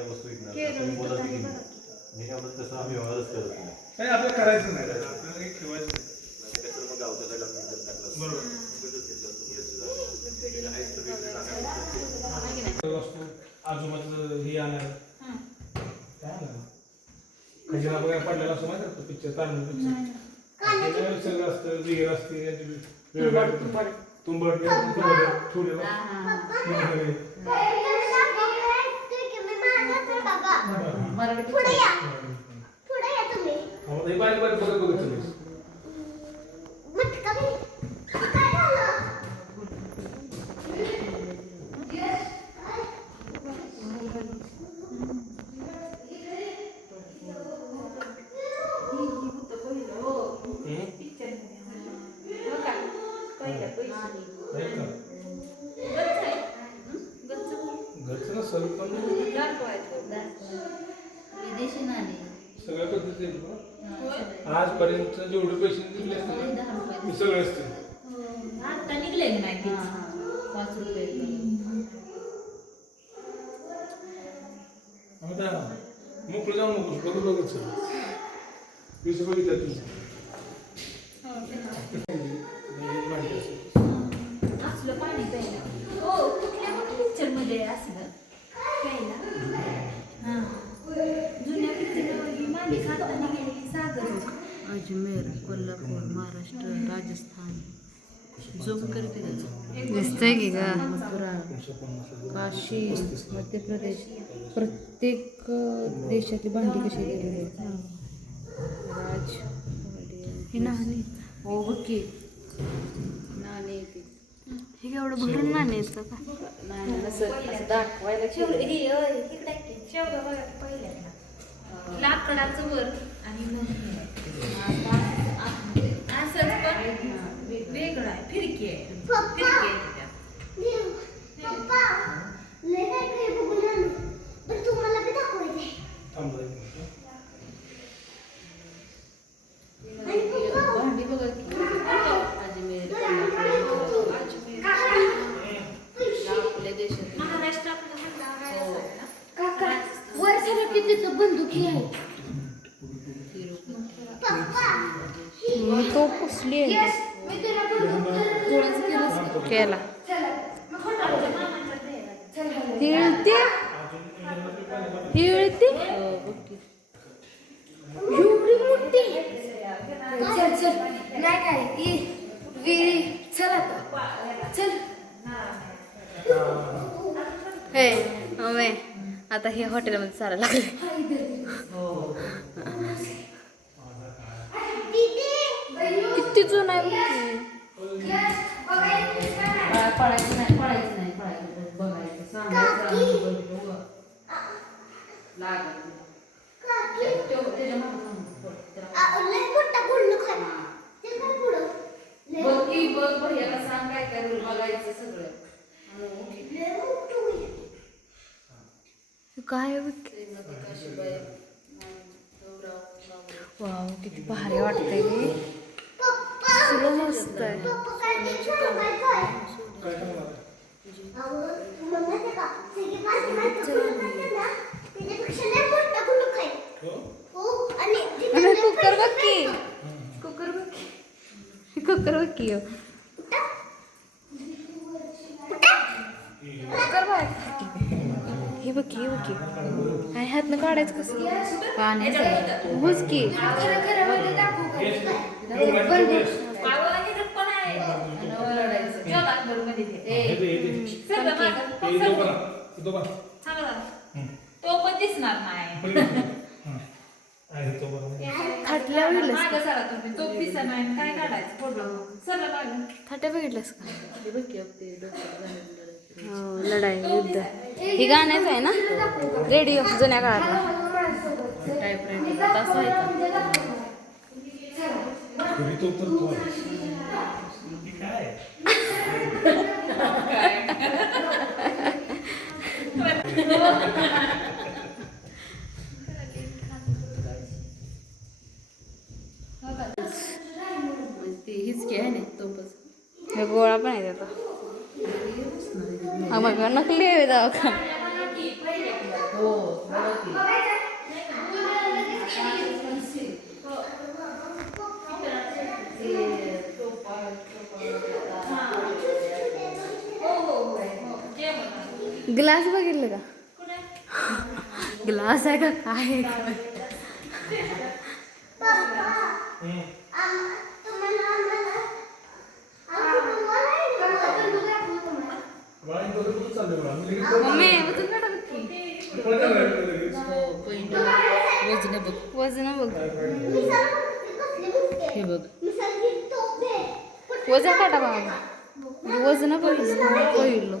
काय वस्तू विकणार तुम्ही बोला की मी काय म्हणतो तसं आम्ही व्यवहारच करत नाही. नाही आपल्याला करायचं नाही, आपल्याला काही ठेवायचं नाही. कसं मग गावच्या साईडला मी जर टाकलं बरोबर वस्तू आजोबाचं हे आणणार काय आणणार खजिना वगैरे पडलेला असं माहिती असतं पिक्चर तारण पिक्चर सगळं असतं विहीर असते तुंबड ठेवलेलं बारीक बारीक बघत बघत चालू सगळ्या पद्धतीने आजपर्यंत जेवढे पैसे दिले असते ते सगळे असते आता निघले नाही 5 रुपये मोकळं जाऊ नको बघत बघत सर 20 रुपये घेतात असलं पाणी प्यायला हो कुठल्या पिक्चर मध्ये असलं प्यायला हां जुन्या पिक्चरमध्ये मालिका हाताने गेलेली सागर अजमेर कोल्हापूर महाराष्ट्र राजस्थान झूम करते दिसतंय की ग मथुरा काशी मध्य प्रदेश प्रत्येक देशातली भांडी कशी गेलेली आहेत राज हे नाणे हो बघी नाणे येते हे एवढं भरून नाणे येतं का नाणे असं दाखवायला लाकडाचं वर आणि असंच पण वेगळं आहे फिरकी आहे भांडी बघा की अजमेर आपल्या देशात महाराष्ट्रात वर सगळं किती बंदुकी आहे तो पुसली आहे केला हिळते हिळते एवढी मोठी चल चल नाही काय ती विहिरी चल आता चल हे अमे आता हे हॉटेलमध्ये चालायला लागले किती जुनं आहे पडायचं नाही बघायचं सांगायचं लागत बघ भैयाला सांग काय काय बघायचं सगळं काय वाव किती भारी वाटतंय हे सगळं मस्त आहे कुकर बघ की कुकर बघ की कुकर बघ की कुकर बघ हे बघ की काय हातनं काढायचं कसं होच की तो पण दिसणार नाही थाटल्या बघितलंस तो दिसणार नाही काय काढायचं फोटो सरळ लागेल थाट्या बघितलंस का हो लढाई युद्ध ही गाण्याचं आहे ना रेडिओ जुन्या काळातला टाईपरायटर तसं आहे का हीच की आहे ना तोपच हे गोळा पण आहे त्याचा मग नकली आहे दवाखाना हो बघा की. ग्लास बघितलं का ग्लास आहे का काय आहे का? हम्म. बाळांनी बघत बघत चाललोय बघा. मी लगेच पळत मम्मी आलोय. वजन काढा बघ की. पळत आलोय लगेच. हो पहिलं वजन बघ. वजन बघ काय काय. हे बघ. वजन काढा बाबा वजन बघितलं पहिलं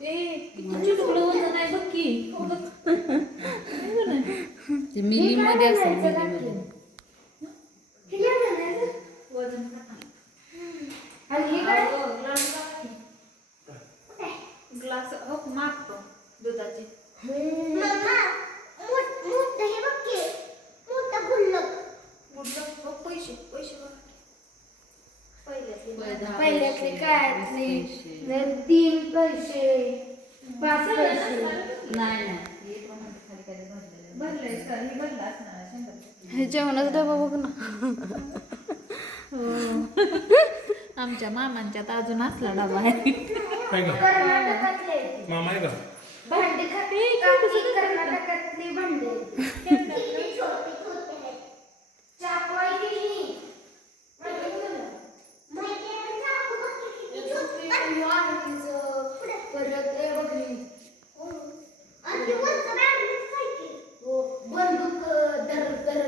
किती तुकडं वजन आहे बघ की. ते मिलीमध्ये असेल मिलीमध्ये. वजन आणि हे काय ग्लास हो मागतो दुधाचे. बुडलं हो पैसे पैसे बघ. पहिल्यातले पहिल्यातले काय 3 पैसे 5 पैसे नाही नाही हे पण खाली खाली भरलेलं. भरलंय सर हे भरलं असणार 100. हे जेवणाचा डबा बघ ना आमच्या मामांच्यात अजून असला डबा आहे. काय का कर्नाटकातले मामा आहे का भांडी काकी कर्नाटकातली भांडी चाकवाई केली परत हे बघली बंदूक दर दर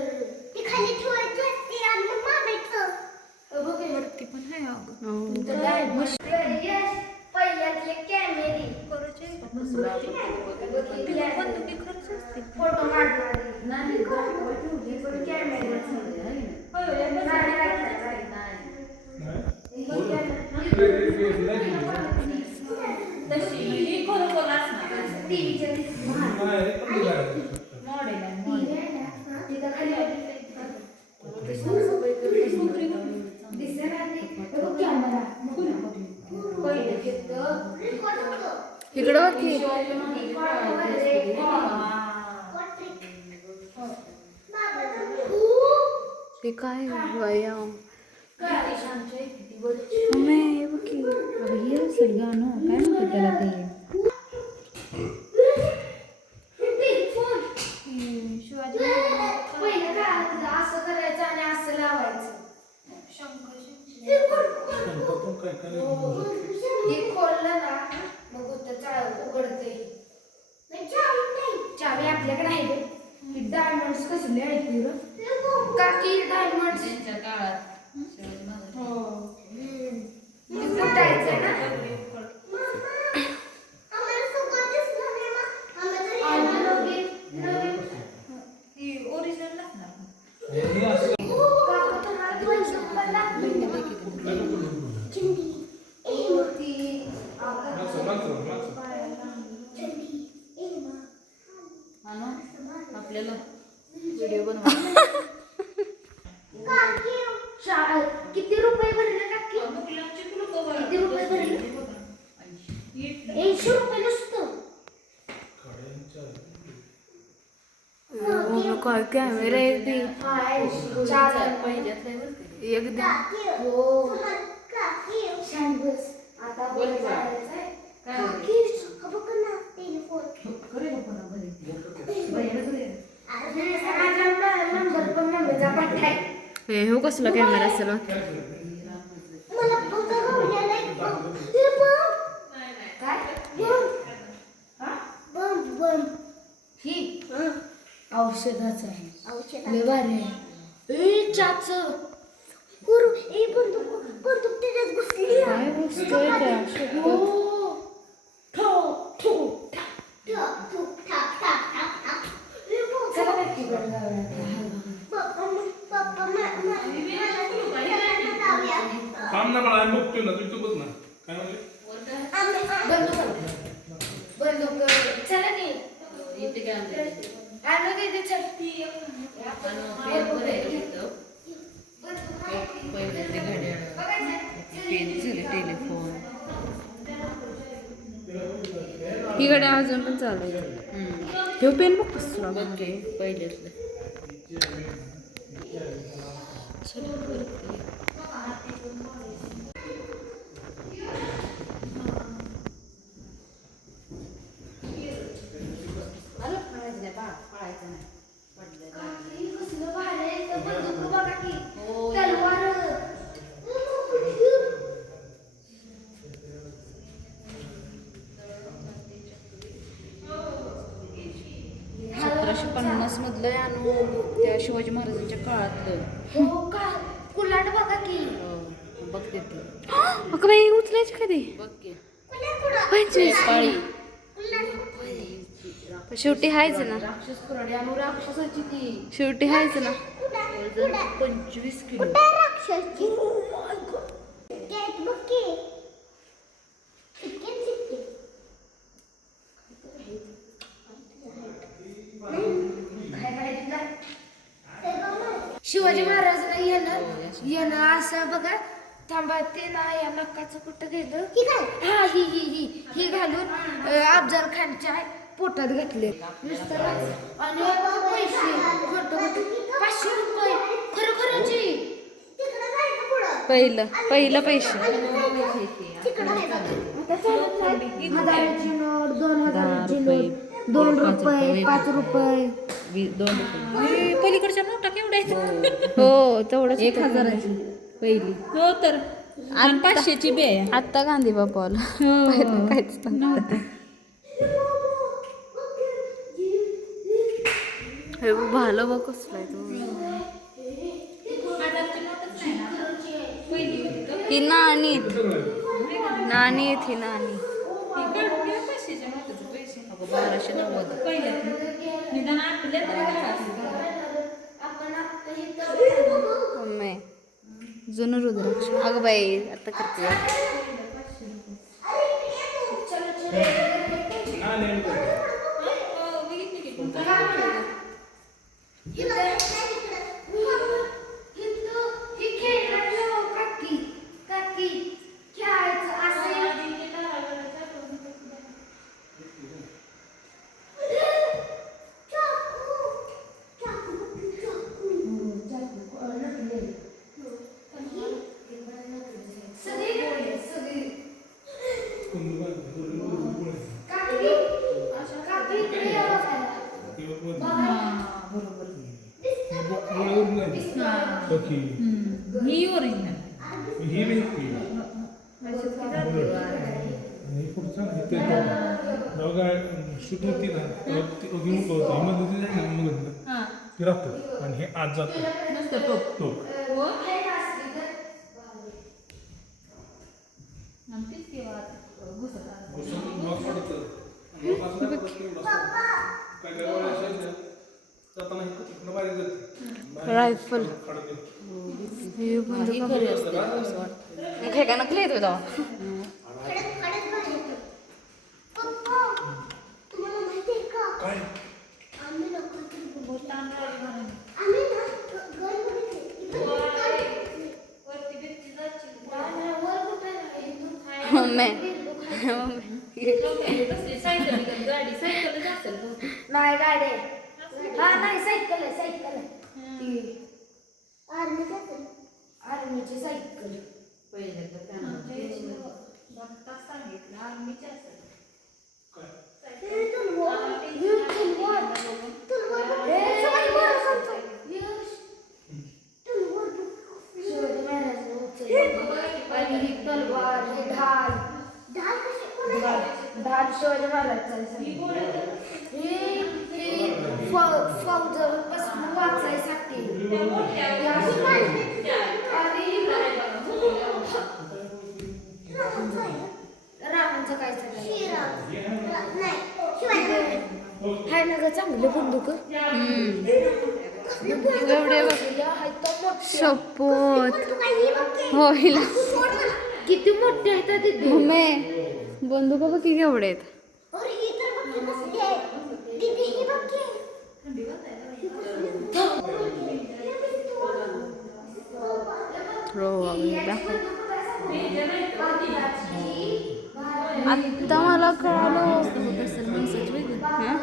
वरती पण आहे अगं. पहिल्यातले कॅमेरे बंदुकी खरंच असते. फोटो काढणारे नाही पण कॅमेरे नाही तशी ही खरोखर असणार. टीव्हीच्या नाही पण बघा. मॉडेल आहे मॉडेल. तिथं खाली कॅमेरा इकडं बघ की हे काय वया मम्मी हे बघ की हे असेल गाणं काय म्हणतात त्याला ते शिवाजी पहिलं काय असं करायचं आणि असं लावायचं शंकातून काय काय नाही. हे खोललं ना मग होतं उघडते चावी आपल्याकडे आहे रे. ही डायमंड्स कसले आहेत तुला काकी डायमंड्स त्यांच्या काळात शिवाजी महाराज फुटायचं ना आणि नवीन ही ओरिजिनल लागणार. हे असं काका तुम्हाला 200 रुपये लागले ती मागचं मागचं आणू आपल्याला व्हिडिओ बनवा. किती रुपये भरले काकी मुलांची कुलपं बघा. किती रुपये भरले 80 रुपये नुसतं काय कॅमेरा एकदम हो शांतबस आता बोल बोल बा. हे हो कसला कॅमेरा असेल ही औषधाचं आहे लय भारी आहे ए चाच काय बसतोय त्या हो चला नक्की बरं जाऊया. काम ना मला आम्ही बघतोय ना तुम्ही बघ ना काय म्हणले बंदूक चला की इथे काय आणलं? आणू की ते चल आणि पेन भरायला होतं. पहिले ते घड्याळ पेन झाले टेलिफोन ही गाड्या अजून पण चालू आहे. ह्यो पेन बघ कसला भारी आहे. पहिल्यातलं कसलं भारी आहे, इथं बंदूक बघा की. तलवार. 1750 मधलं आहे आणि त्या शिवाजी महाराजांच्या काळातलं. हो का कुलाट बघा की. बघते ती अगं बाई उचलायची कधी बघ की 25 काळी शेवटी हायच ना. राक्षस कुऱ्हाडी आणि राक्षसाची ती शेवटी हायच ना. 25 किलो. राक्षसची. कॅट बघ की. Chicken chicken. शिवाजी महाराज यानं असं बघा थांबा ते ना या नक्काचं कुठं गेलं हा ही घालून अफजल खानच्या पोटात घातले नुसतं आणि पैसे खोटं 500 रुपये खरोखरची पहिलं पैसे 1000ची नोट 2000ची नोट 2 रुपये 5 रुपये 2 रुपये पलीकडच्या नोटा केवढ्या आहेत? हो तेवढंच 1000ची पहिली हो तर आणि 500ची बी आहे. आत्ता गांधी बापू आला. पहिलं काहीच नव्हतं. हे बघ भालं बघ कसलाय तो. ही नाणी नाणी आहेत ही नाणी. 1290 मम्मी जुनं रुद्राक्ष. अगं बाई आता करते. ही ओरिजिनल ही भेटते पुढचा शूट होती ना ती राहतं आणि हे आज जातं टोक रायफल खेळा नकली येतो तेव्हा. नाही गाडी हा नाही सायकल आहे सायकल आहे आर्मीची सायकल तलवार ढाल ढाल शिवाजी महाराज फौजापासून वाचायसाठी रामांचं काय हाय ना ग चांगलं बंदूक एवढे शपथ हो हिला किती मोठे आहेत तिथे मम्मी बंदूक बघ किती एवढे आहेत. आत्ता मला कळालं. हां?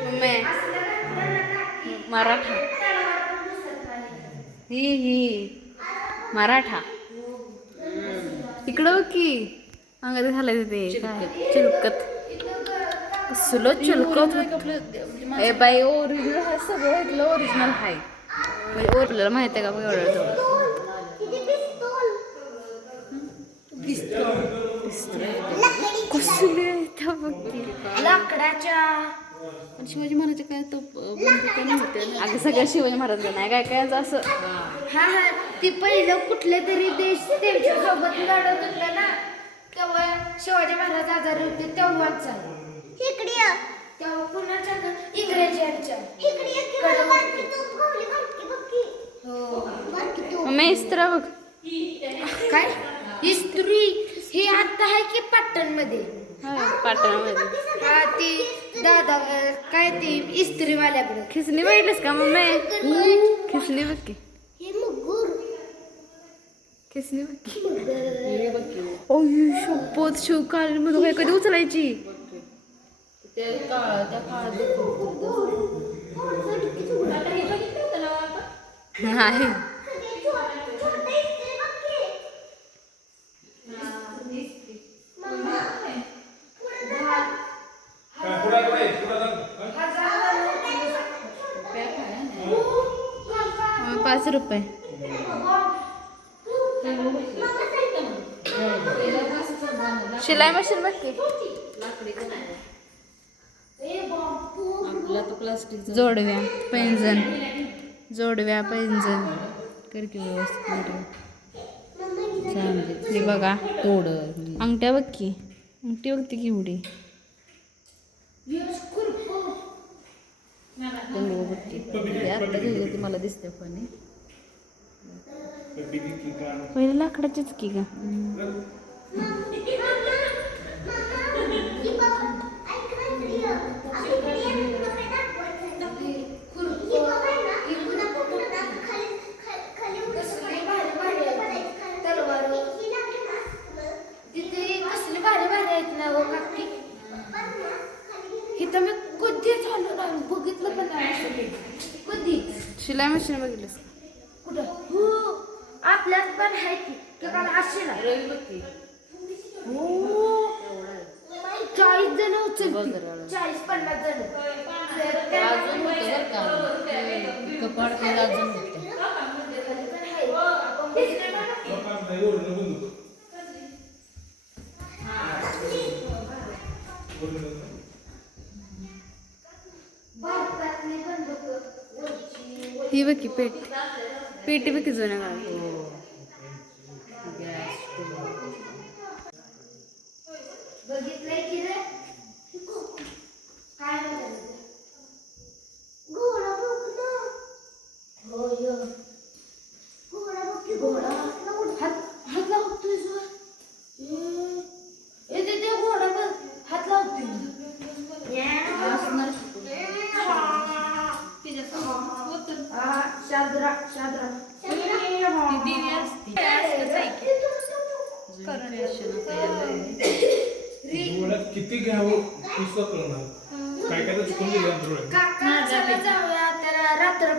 मम्मी, मराठा ही मराठा इकडं बघ की अंगात घालायचं ते काय चिलकत कसलं चिलकत ए बाई ओरिजिनल हा सगळं इथलं ओरिजिनल आहे म्हणजे ओरिजिनल माहिती आहे का बघ एवढं कसली आहे त्या बघ की लाकडाच्या शिवाजी महाराज काय तो बंदुका नव्हत्या ना. अगं सगळ्या शिवाजी महाराज नाही काय काय असं हा ती पहिलं कुठले तरी देश त्यांच्या सोबत लढत होता ना तेव्हा शिवाजी महाराज आजारी होते तेव्हाच तेव्हा कुणाच्या इंग्रजांच्या मम्मी इस्त्रा बघ काय इस्त्री ही आता आहे की पाटणमध्ये पाटणामध्ये हा ती दादा काय ती इस्त्रीवाल्याकडे खिसणी बघितलीस का मम्मी खिसणी बघ की खिसणी बघ की ओय शपथ शिवकालीमध्ये काय कधी उचलायची नाही ₹5 शिलाई मशीन बघ की जोडव्या पैंजण कर की व्यवस्थित हे बघा अंगठ्या बघ की अंगठी बघते की एवढी मला दिसते पण पहिले लाकडाचीच की का इथं मी कधीच आलो नाही बघितलं पण नाही कधी शिलाई मशीन बघितलीस कुठं हो आपल्यात पण आहे की अशी ना हो 40 जण उचलतील 40-50 जण ही बघ की पेटी बघ की जुन्या काळात बघितलंय की रे काय घोडा हात लावतोय ते घोडा हात लावतोय शाद्रा किती घ्यावं पुस्तक काय काय तर चुकून गेलं काका चला जाऊया तर रात्र